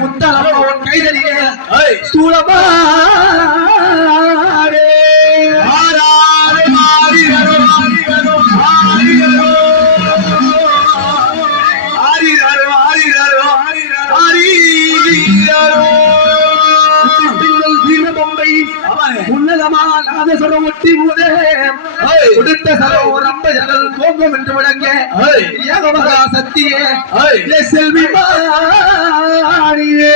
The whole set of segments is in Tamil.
முத்தாளம் கைதறிய சூழமா ஒட்டி மூதே கொடுத்த சரம் ரொம்ப ஜனல் தோங்கும் என்று விளங்க ஏகமகா சத்தியே செல்வி மாறியே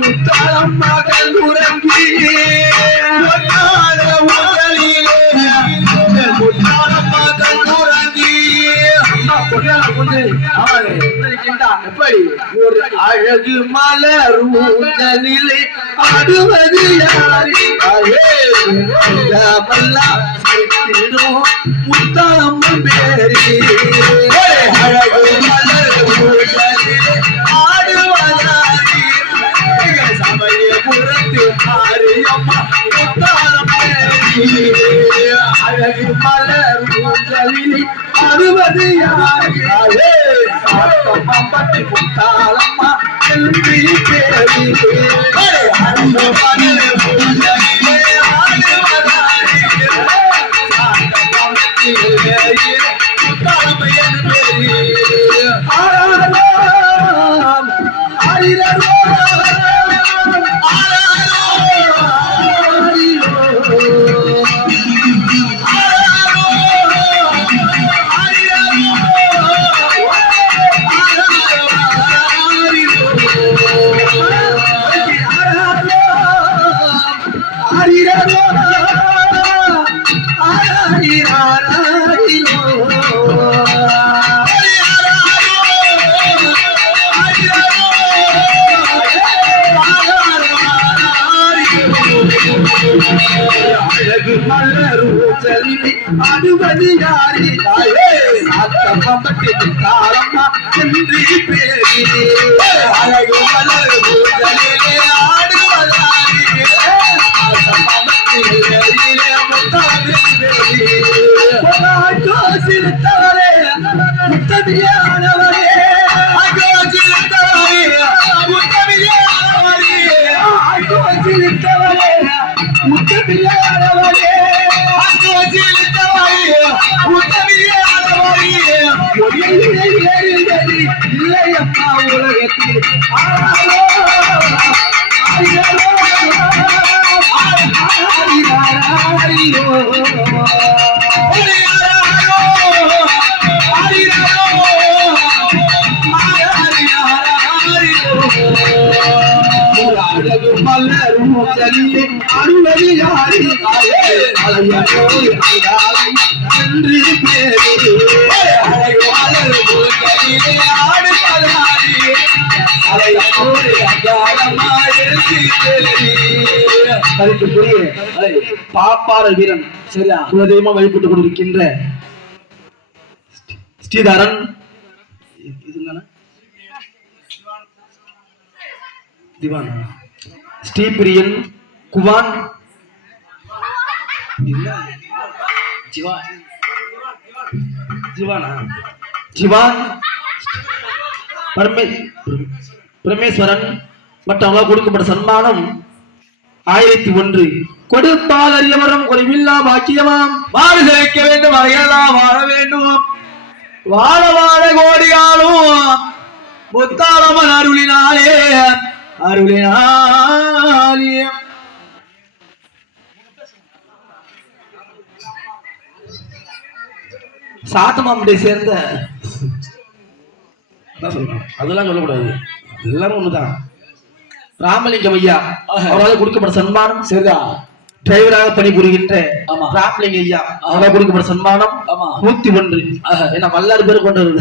முத்தாளம் மகள் உறங்கி முத்தாளம் மகள் உறங்கி எப்படி ஒரு அழகு மலர் ஊஞ்சலிலே ஆடுவது யாரி முத்தாளம் பேரி அழகு மலர் ஊஞ்சலிலே ஆடுவதாரி சமயபுரத்து ஆரியம்மா முத்தாளம் பேரி அழகு மலர் ஊஞ்சலிலே ஆடுவது யாரி பம்பட்டி முத்தாளம்மா செல்வி பேரி அழகு மலர் ஊஞ்சலிலே ஆடுவதாரி முத்தாளம் பேரி அழகு மலர் ஊஞ்சலிலே ஆடுவது யாரி பம்பட்டி முத்தாளம்மா செல்வி பேரி அழகு மலர் ஊஞ்சலிலே ஆடுவதாரி சிறுத்தவரே முத்தமியானவரே இல்லையப்பா உலகத்தில் அழகு மலர் ஊஞ்சலிலே ஆடுவது யாரி என்று பேரு அழகு மலர் ஊஞ்சலிலே ஆடுவதாரி பாப்பாளர் வீரன் சரியா குலதெய்வமா வழிபட்டுக் கொண்டிருக்கின்ற ஸ்ரீதரன் திவான் ஸ்ரீபிரியன் குவான் ஜிவான் பரமேஸ்வரன் மற்றவங்களால் கொடுக்கப்பட்ட சன்மானம் 1001. கொடுப்பால் அறியவரும் குறைவில்லா பாக்கியமாம் வாழ சிறைக்க வேண்டும் அதையெல்லாம் வாழ வேண்டும் வாழ வாழ கோடிகாலும் முத்தாளமன் அருளினாலே அருளினாலே சாத்தமாமுடைய சேர்ந்த அதெல்லாம் சொல்லக்கூடாது, எல்லாரும் ஒண்ணுதான். ராமலிங்கம் ஐயா அவரால் கொடுக்கப்பட்ட சன்மானம் சரிதான். டிரைவராக பணிபுரிகின்ற ராமலிங்க ஐயா அவரால் கொடுக்கப்பட்ட சன்மானம் 101. ஏன்னா வல்லாறு பேர் கொண்டது.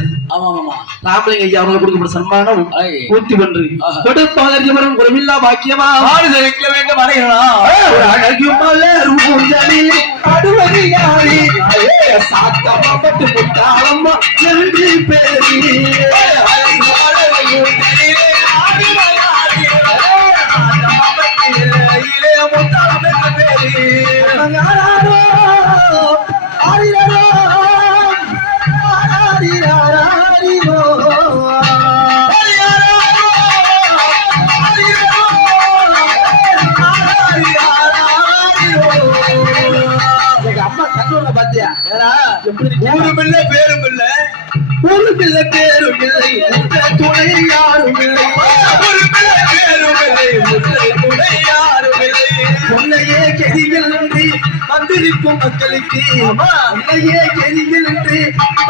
ராமலிங்க ஐயா அவரால் கொடுக்கப்பட்ட சன்மானம் 101. கொடுப்பாளர் ஜீவனம் குறைவில்லா பாக்கியமா செலுத்த வேண்டும். ஒரு அழகு மலர் ஊஞ்சலில் அடுவதி யாரி சாத்தமா பட்டு முட்டாளம்மா எழுதி பேரி அம்மா கண்ணூர்ல பாத்தியா ஊரும் இல்ல பேரும் இல்ல ஊரும் இல்ல பேரும் இல்லை துணை யாரும் இல்லை உன்னையே கெதிகள் என்று வந்திருக்கும் மக்களுக்கு உன்னையே கெதிகள் என்று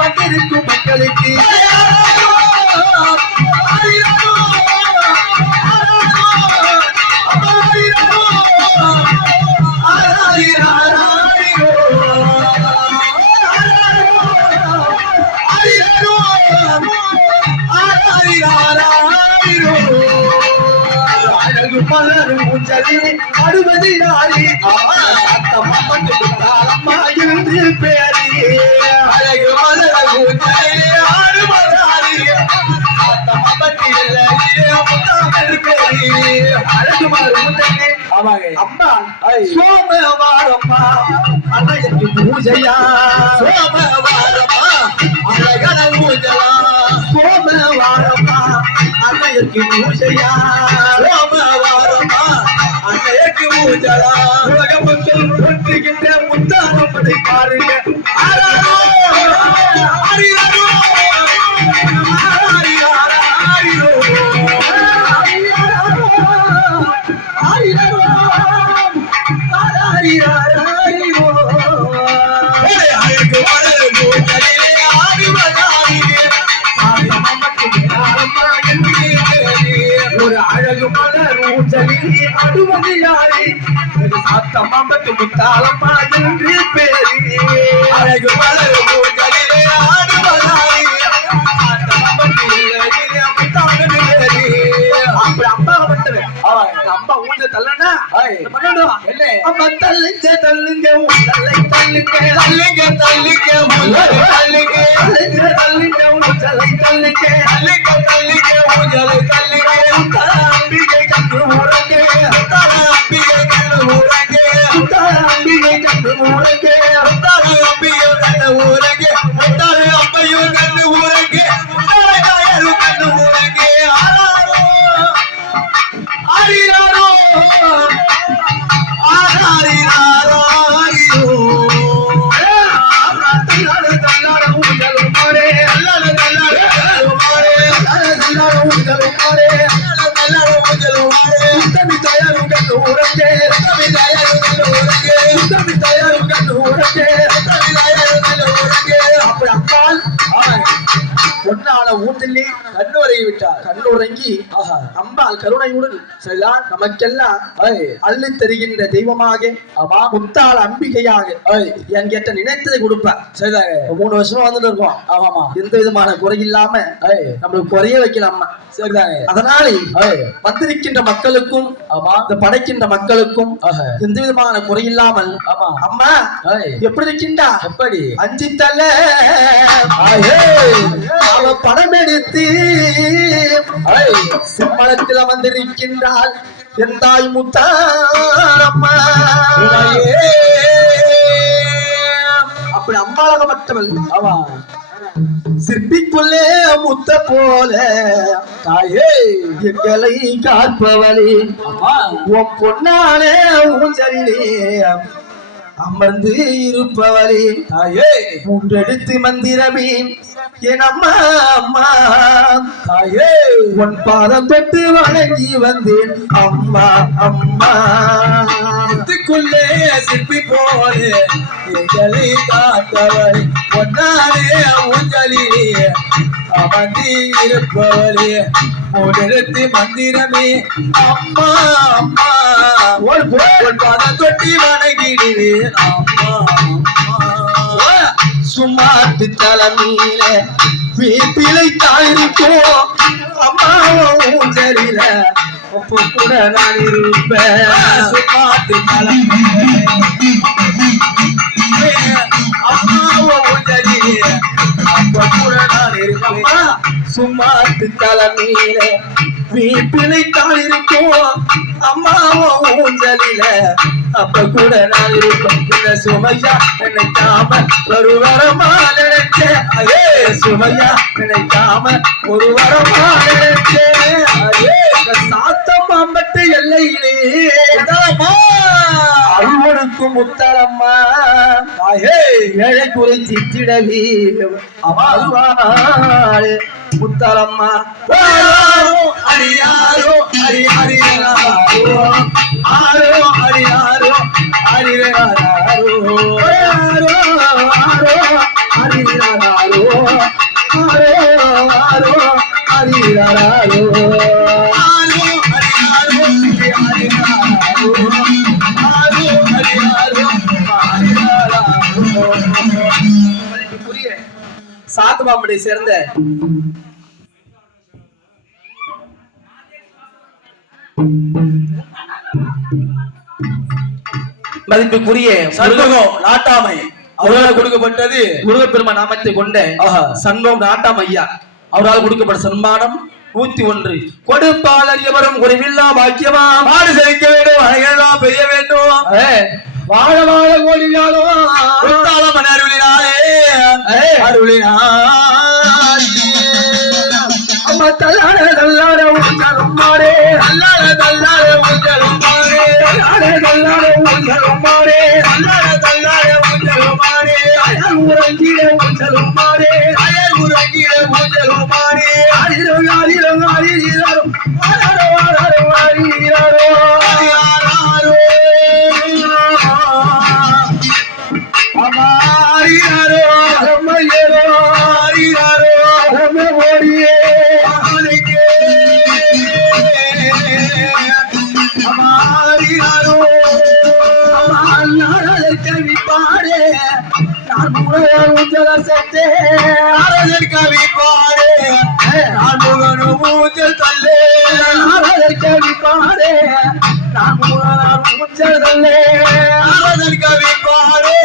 வந்திருக்கும் மக்களுக்கு மலரும் ஊஞ்சலில் அடுவது நாளி அம்மா என்று பேரி அழகு மலர் ஊஞ்சலில் ஆடுவதாரி அழகு மலர் ஊஞ்சலில் அம்மா சோமவாரம்மா அன்னைக்கு பூஜையா சோமவாரம்மா அழகன ஊஞ்சலா சோமவாரம்மா அன்னைக்கு பூஜையா சோமவாரம்மா அன்னைக்கு ஊஞ்சலா உலக மக்கள் ஒன்றுகின்ற முத்தாரப்பதை பாருங்க. ஒரு அழகு மலர் ஊஞ்சலில் அடுவது யாரி சாத்தம்மா பட்டு முத்தாளம்மா என்று பேரி அழகு மலர் ஊஞ்சலிலே ஆடுவதாரி சாத்தம்மா பட்டு அம்மா பட்டுவேன். அம்மா ஊஞ்ச தள்ளனா என்ன அம்மா தள்ளுங்க தள்ளுங்க தள்ளை தள்ளுங்க தள்ளுங்க தள்ளுங்க தள்ளுங்க தள்ளுங்க ஊஞ்சலை தள்ளுங்க தள்ளுங்க தள்ளுங்க ஊஞ்சலை தள்ளுங்க அம்பிகை கண்ணு ஊரங்க அம்பிகை கண்ணு ஊரங்க அம்பிகை கண்ணு ஊரங்க அம்பிகை கண்ணு ஊரங்க அம்பையும் கண்ணு ஊரங்க கண்ணு ஊரங்க ஆரிராரோ ஆரிராரோ தள்ளாடு தள்ளாடு ஊஞ்சலும் மாறே தள்ளாடு தள்ளாடு மாறே தள்ளாடு ஊஞ்சலும் மாறே தள்ளாடு ஊஞ்சலும் மாறே தம்பி தயாரு கண்ணு ஊரங்கே தம்பி தயாரு கண்ணு ஊரங்கே தம்பி தயாரு கண்ணு ஊரங்கே தம்பி தயாரு கண்ணு ஊரங்கே அப்படி அம்மாள் பொன்னான ஊட்டிலே கண்ணுரையை விட்டார். கண்ணுறங்கி அம்பாள் கருணையுடன் சரிதான் நமக்கெல்லாம் அள்ளி தருகின்ற தெய்வமாக முத்தாள் அம்பிகையாக என் கேட்ட நினைத்ததை கொடுப்பேன். சரிதாங்க 3 வருஷமா வந்துட்டு இருக்கோம். ஆமாமா எந்த விதமான குறை இல்லாம நம்மளுக்கு குறைய வைக்கல அம்மா. சரிதாங்க அதனால வந்திருக்கின்ற மக்களுக்கும் இந்த படைக்கின்ற மக்களுக்கும் எந்த விதமான குறை இல்லாமல் அம்மா எப்படி இருக்கின்றா எப்படி அஞ்சி தள்ள படம் எடுத்து சிம்மளத்தில் வந்திருக்கின்றாள் என் தாய் முத்தாரம்மா. அப்படி அம்மாளகப்பட்டவள் அவா சிற்பிக்குள்ளே முத்த போல தாயே எங்களை காப்பவளே உன் பொன்னானே ஊஞ்சலிலே அமர்ந்து இருப்பவளே தாயே மூன்றெடுத்து மந்திரமே என் அம்மா அம்மா தாயே உன் பாதம் தொட்டு வணங்கி வந்தேன் அம்மா அம்மா முத்துக்குள்ளே சிற்பி போலே எங்களை காத்தவளே பொன்னாலே ஊஞ்சலிலே அமர்ந்து இருப்பவளே மூன்றெடுத்து மந்திரமே அம்மா அம்மா ஒரு பாதம் தொட்டி வணங்கிடுவேன் அம்மா அம்மா சும்மாட்டு தலைமையில வீட்டிலை தாயிருக்கோ அம்மா ஊஞ்சலில அப்போ கூட நான் இருப்பேன் சும்மாட்டு அம்மாவோ ஊஞ்சலிலே அப்ப கூட நான் இருப்பேன் சும்மாட்டு தலைமையில வீட்டிலை தாயிருக்கோ அம்மாவோ ஊஞ்சலில அப்ப கூட நான் இருப்பேன் இந்த சுமையா நினைக்காம ஒரு வரமா நினைச்சேன் அதே சுமையா நினைக்காம ஒரு வரமா நினைச்சேன் அதே சாத்தம் அம்பட்டு எல்லையிலே அருவனுக்கும் முத்தரம்மா தாயே ஏழை குறிச்சி திடவி அவாறு முத்தரம்மா அடியாரோ அடி அடியாரோ ஆரோ அடியாரோ அடியாரோ ஆரோ ஆரோ அடியாரோ ஆரோ ஆரோ அடியாரோ சாத்துமாம்படி சேர்ந்த மதிப்புக்குரிய சண்முகம் நாட்டாமை அவரால் கொடுக்கப்பட்டது முருகப்பெருமான் நாமத்தை கொண்ட சண்முகம் நாட்டாம் ஐயா அவரால் கொடுக்கப்பட்ட சன்மானம் 101 கொடுப்பாளர் எவரும் குறைவில்லா பாக்கியமா மாடு செழிக்க வேண்டும் அணையெல்லாம் பெய்ய வேண்டும் வாழ வாழ கோடியாலோ அருளினாலே அம்மா தள்ளாட தள்ளாட ஊஞ்சலும் மாடே தள்ளாட தள்ளாட ஊஞ்சலும் மாடே தள்ளாட தள்ளாட ஊஞ்சலும் மாடே தள்ளாட தள்ளாட ஊஞ்சலும் மாடே அயல் உறங்கிட ஊஞ்சலும் மாடே அயல் உறங்கிட ஊஞ்சலும் மாடே ஆடிரோ ஆடிரோ ஆடிரோ ஆடாரோ ஆடாரோ ஆடிரோ அமாரியாரோ அம்மையரோ ஆரியாரோ அம்மை ஓடியே ஆனைக்கே அமாரியாரோ கவி பாடே நான் முறையால் ஊஞ்சல சத்தே அரசர் கவி பாடே நான் முகனும் ஊஞ்சல் தல்லே கவி பாடே நான் முறையால் ஊஞ்சல் தல்லே அரசர் கவி பாடே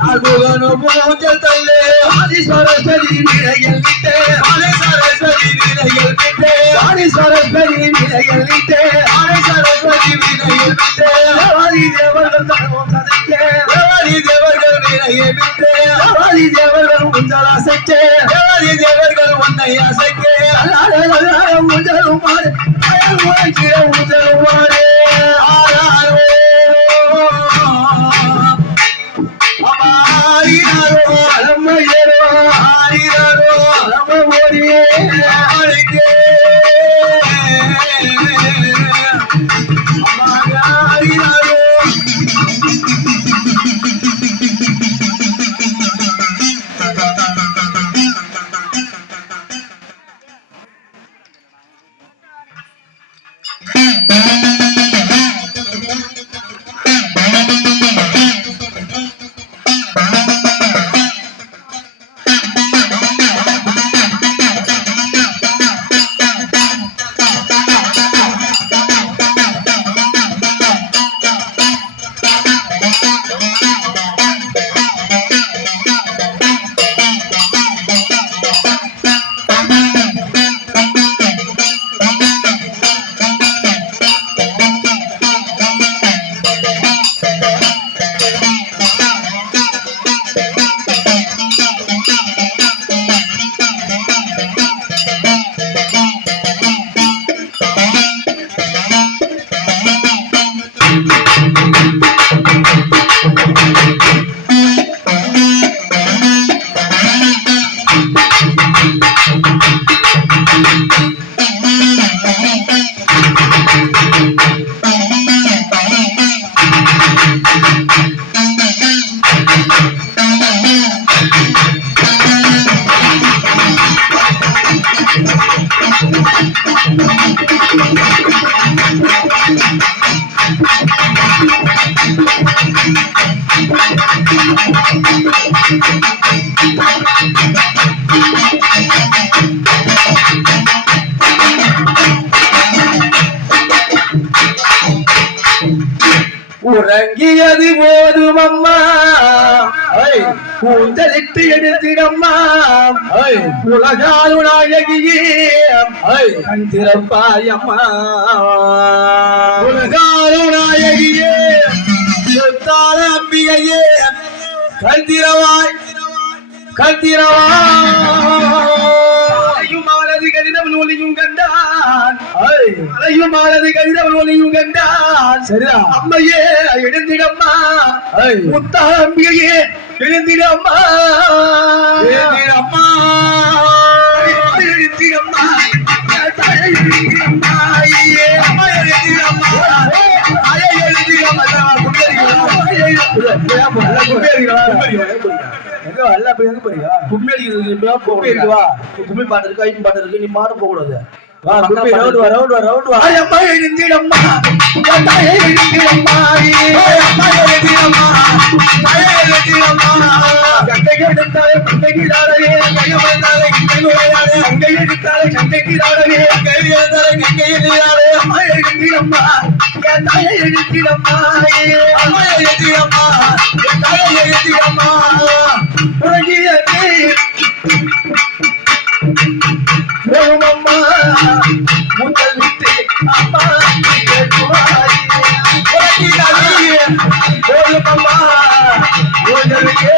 நான் முகனும் ஊஞ்சல் தல்லே ஆதி சரஸ்வதி விலையில் விட்டே ஆனை சரஸ்வதி விலையில் விட்டே ஆதி சரஸ்வதி விலையில் விட்டே ஆனை சரஸ்வதி விலையில் விட்டே தேவாதி தேவர்கள் தனமும் கதைக்கே தேவாதி தேவர்கள் விலையை விட்டே தேவாதி தேவர்கள் ஊஞ்சல் அசைக்கே தேவாதி தேவர்கள் உன்னை அசைக்கே ஊஞ்சலும் மாறு அயல் உழைக்கிற ஊஞ்சலும் மாறு ஆராரோ அமாரியாரோ அலம்மையரோ ஆரியாரோ அலம்ம ஓடியே ஆனைக்கே அமாரியாரோ Thank you. உறங்கியது போதும் அம்மா கூந்தலிட்டு எடுத்திடம்மா உலகாலு நாயகியே கந்திரப்பாயம்மா உலகாலு நாயகியே சொத்தான அம்பிகையே கந்திரவாய் அலையுமானது கதிரவன் ஒளியும் கண்டான் அலையுமானது கதிரவன் ஒளியும் கண்டான் சரியா அம்மையே எழுந்திடம்மா முத்தாம்பிகையே எழுந்திடம்மா எழுந்திடம்மா எழுந்திடம்மா எழுந்திடம்மா அம்மா எழுந்திடம்மா கும்மி பாட்டு இருக்கு ஐட்டம் பாட்டு இருக்கு நீ மாட போக கூடாது முதல் விட்டு அம்மா அம்மா முதலுக்கே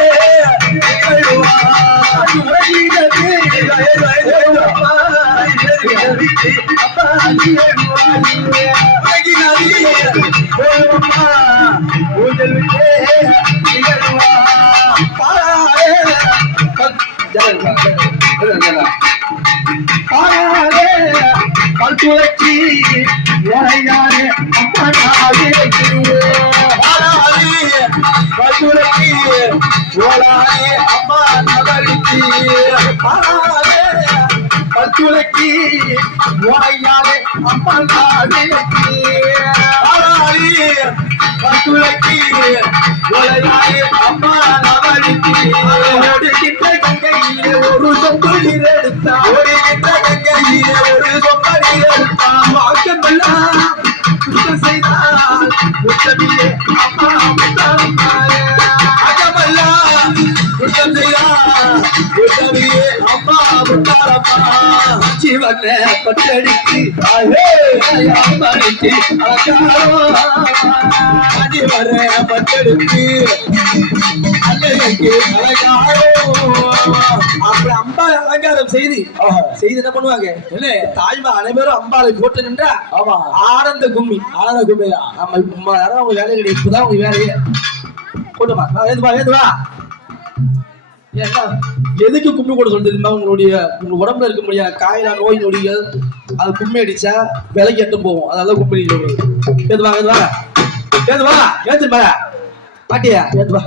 பல்துளச்சி ஓரையாரே அம்மா பல்துளச்சி ஓராயே அம்மா நகரிச்சி பல்துளச்சி ஓரையாரே அம்மா நகரிச்சி பல்துளச்சி ஓரையாரே அம்மா நகரிச்சி ஓடுகின்ற கங்கையிலே ஒரு சொம்புளிர் எடுத்தா ஓடுகின்ற கங்கையிலே ஒரு சொம்புளிர் எடுத்தா வாக்கமெல்லாம் குற்றம் செய்தால் முத்தமிழே அம்மா முத்தாரம்மாயே அகமெல்லாம் குற்றம் செய்தால் முத்தமிழே அம்மா முத்தாரம்மா சிவன பட்டடிக்கு அம்மனுக்கு அடி வர பட்டெடுத்து அன்னைக்கு அப்படி அம்பாள் அலங்காரம் செய்து என்ன பண்ணுவாங்க இல்ல தாய்மா அனைவரும் அம்பாளை போட்டு நின்றா ஆனந்த கும்மி தான் நம்ம யாரும் அவங்க வேலை கிடையாது இப்பதான் அவங்க வேலையே போட்டுமா ஏதுவா எதுக்கு கும்மி கூட சொல்றது உங்க உடம்புல இருக்க முடியாது காயிலா நோய் நொடிகள் அது கும்மி அடிச்சா விலைக்கு எட்டு போகும் அதனால கும்மி சொல்றது ஏதுவா பாட்டியா ஏதுவா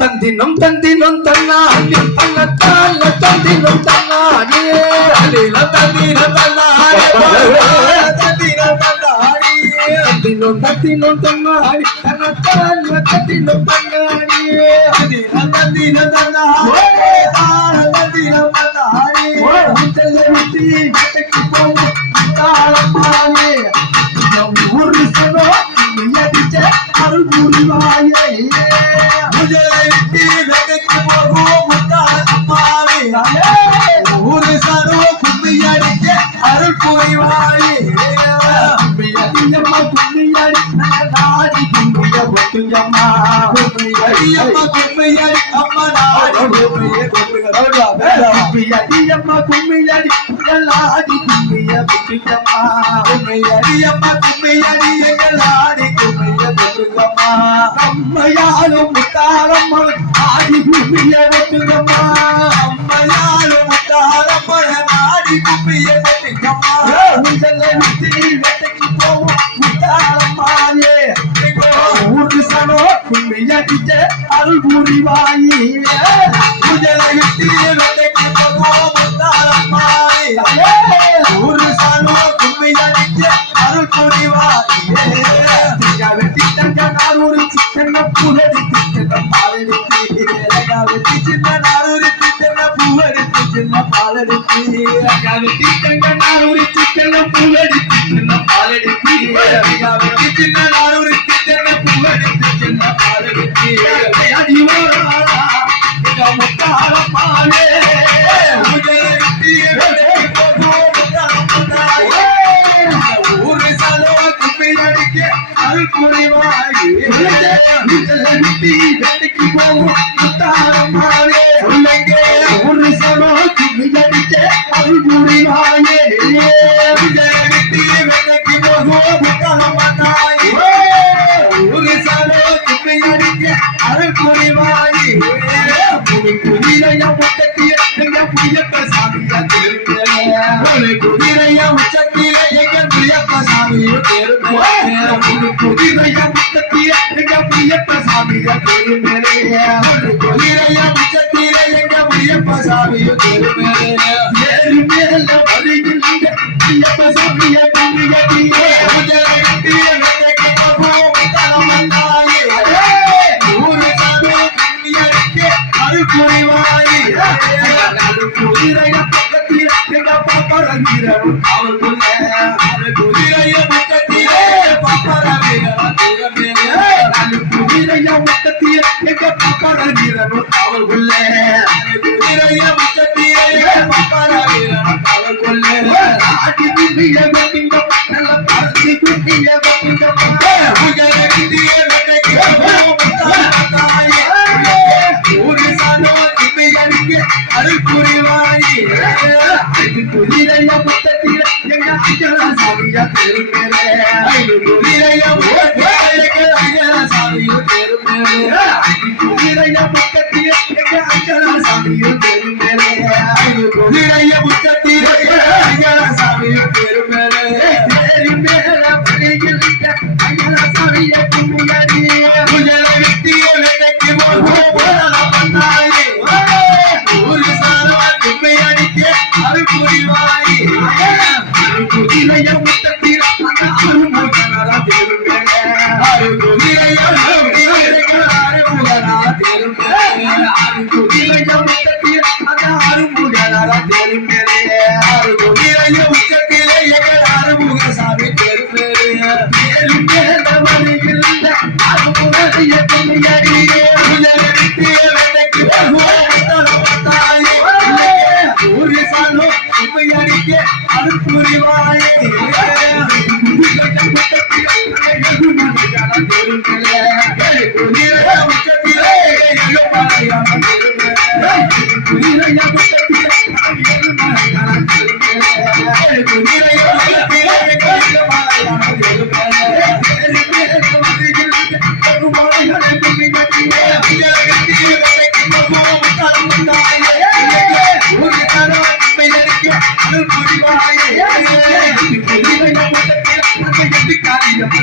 தந்தினம் தன்னானே தன்னத்தால தந்தினம் தன்னானே தந்தினம் தன்னானே தந்தினம் தன்னானே தன்னத்தால தந்தினம் தன்னானே தந்தினம் தன்னானே தந்தினம் தன்னானே முத்தலை விட்டு வீட்டுக்கு போவோம் தாளமானே ஒரு சனோ நீயடிச்ச அருள் புரிவாயே முஜலை விட்டு வீட்டுக்கு போவோம் முத்தாளமானே ஒரு சனோ கும்மியடிச்ச அருள் புரிவாயே கும்மியடியம்மா கும்மியடி நாடி கும்மிய ஒட்டுயம்மா கும்மியடியம்மா கும்மியடி அம்மா நாடி கும்மிய கும்மியடியம்மா கும்மியடி நாடி கும்மிய ஒட்டுயம்மா கும்மியடியம்மா கும்மியடி நாடி கும்மிய ஒட்டுயம்மா அம்மையாலும் முத்தாரம்மா ஆடி கும்மிய ஒட்டுயம்மா அம்மையாலும் முத்தாரம்மா நாடி கும்மிய ஒட்டுயம்மா உங்களை விட்டு வேட்டைக்கு போவோம் முத்தாரம்மாயே ஒரு சனோ கும்மியடிச்ச அருள் புரிவாயே உங்களை விட்டு வேட்டைக்கு போவோம் முத்தாரம்மாயே ஒரு சனோ கும்மியடிச்ச அருள் வெட்டி தங்க நானூறு சின்ன பூவெடுத்து சின்ன பாலெடுத்து வெட்டி சின்ன நானூறு சின்ன பூவெடுத்து சின்ன பாலெடுத்து வெட்டி தங்க நானூறு சின்ன பூவெடுத்து சின்ன பாலெடுத்து வெட்டி சின்ன நானூறு சின்ன பூவெடுத்து சின்ன பாலெடுத்து முத்தார பாலே ஊரு சாலோ குப்பை அடிக்க அருள் குறைவாகி வேலைக்கு போகும் முத்தாரம் பாலே உள்ளங்க ஊரு சாலோ குப்பை அடிக்க அருள் குறைவாகி வேலைக்கு போகும் முத்தாரம் பாலே ஊரு சாலோ குப்பை அடிக்க அருள் குறைவாகி குதிரையா முட்டத்திய எங்க புரியப்ப சாமியா குதிரையா முச்சத்தில எங்க புரியப்ப சாமியோ குதிரையா முட்டத்திய எங்க புரியப்ப சாமியா குதிரையா முச்சத்தில எங்க புரியப்ப சாமியோ ஏறு மேல வருகின்ற புரியப்ப சாமியா குதிரைய பக்கத்தில எங்க பாப்பர வீரரும் அவருக்குள்ள குதிரைய பக்கத்தில பாப்பர வீரரும் குதிரைய பக்கத்தில எங்க பாப்பர வீரரும் அவருக்குள்ள குதிரைய பக்கத்தில பாப்பர வீரரும் அவருக்குள்ள ஆடி குதிய வெட்டிங்க நல்ல பார்த்து குதிய வெட்டிங்க குதிரைய குதிய வெட்டிங்க ஊரு சானோ குப்பை அடிக்க அருள் புரிவாயி குதிரைய முத்தத்தில எங்க அஞ்சலா சாமியா பெருமேலே குதிரைய முத்தத்தில சாமியா பெருமேலே குதிரைய முத்தத்தில எங்க அஞ்சலா சாமியா பெருமேலே குதிரைய முத்தத்தில அஞ்சலா சாமியா பெருமேலே பெருமேல பலியில் அஞ்சலா சாமியா கும்மியடி குஜல விட்டிய வெட்டக்கு போகோ குதிரைய முத்தத்தில அருமுகனாரா தேருமேலே குதிரைய முத்தத்தில அருமுகனாரா தேருமேலே குதிரைய முத்தத்தில அருமுக சாமி தேருமேலே தேருமேல வருகின்ற அருமுகனைய கும்மியடியே குஜலவிட்டிய வெட்டக்கு போகோ ஊரு சாலோ குப்பை அடிக்க அருள் புரிவாயே குதிரைய முத்தத்தில எட்டு காலியம்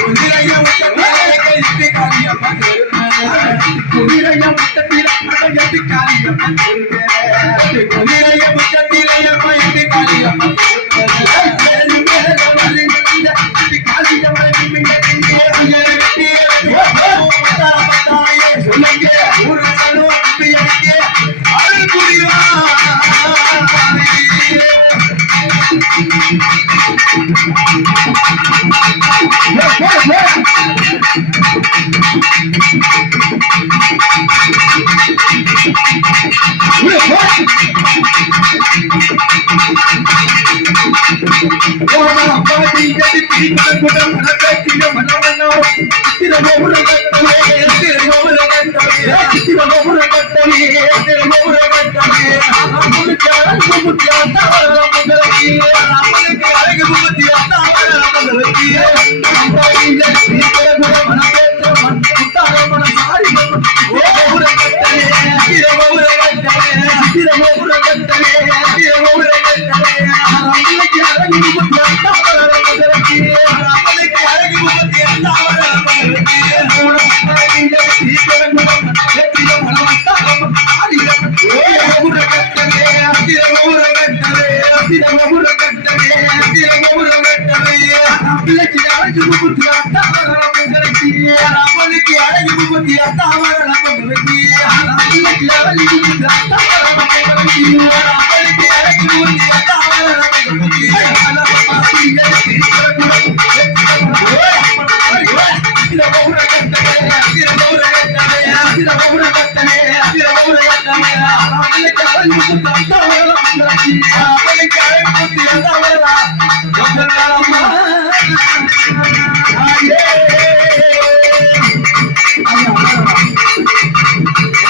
குதிரைய முத்தத்தில எட்டு காலியம் சொல்லுங்க ஊரு சாலோ குப்பை அடிக்க அருள் அழகு முகுத்தி அத்தாவர பொங்கலுக்கு ராமனுக்கு அழகு முகுத்தி அத்தாவர பொங்கலுக்கு ராமனுக்கு அழகு முகுத்தி அத்தாவர பொங்கலுக்கு ராமனுக்கு அழகு முகுத்தி அத்தாவர பொங்கலுக்கு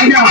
ஐயா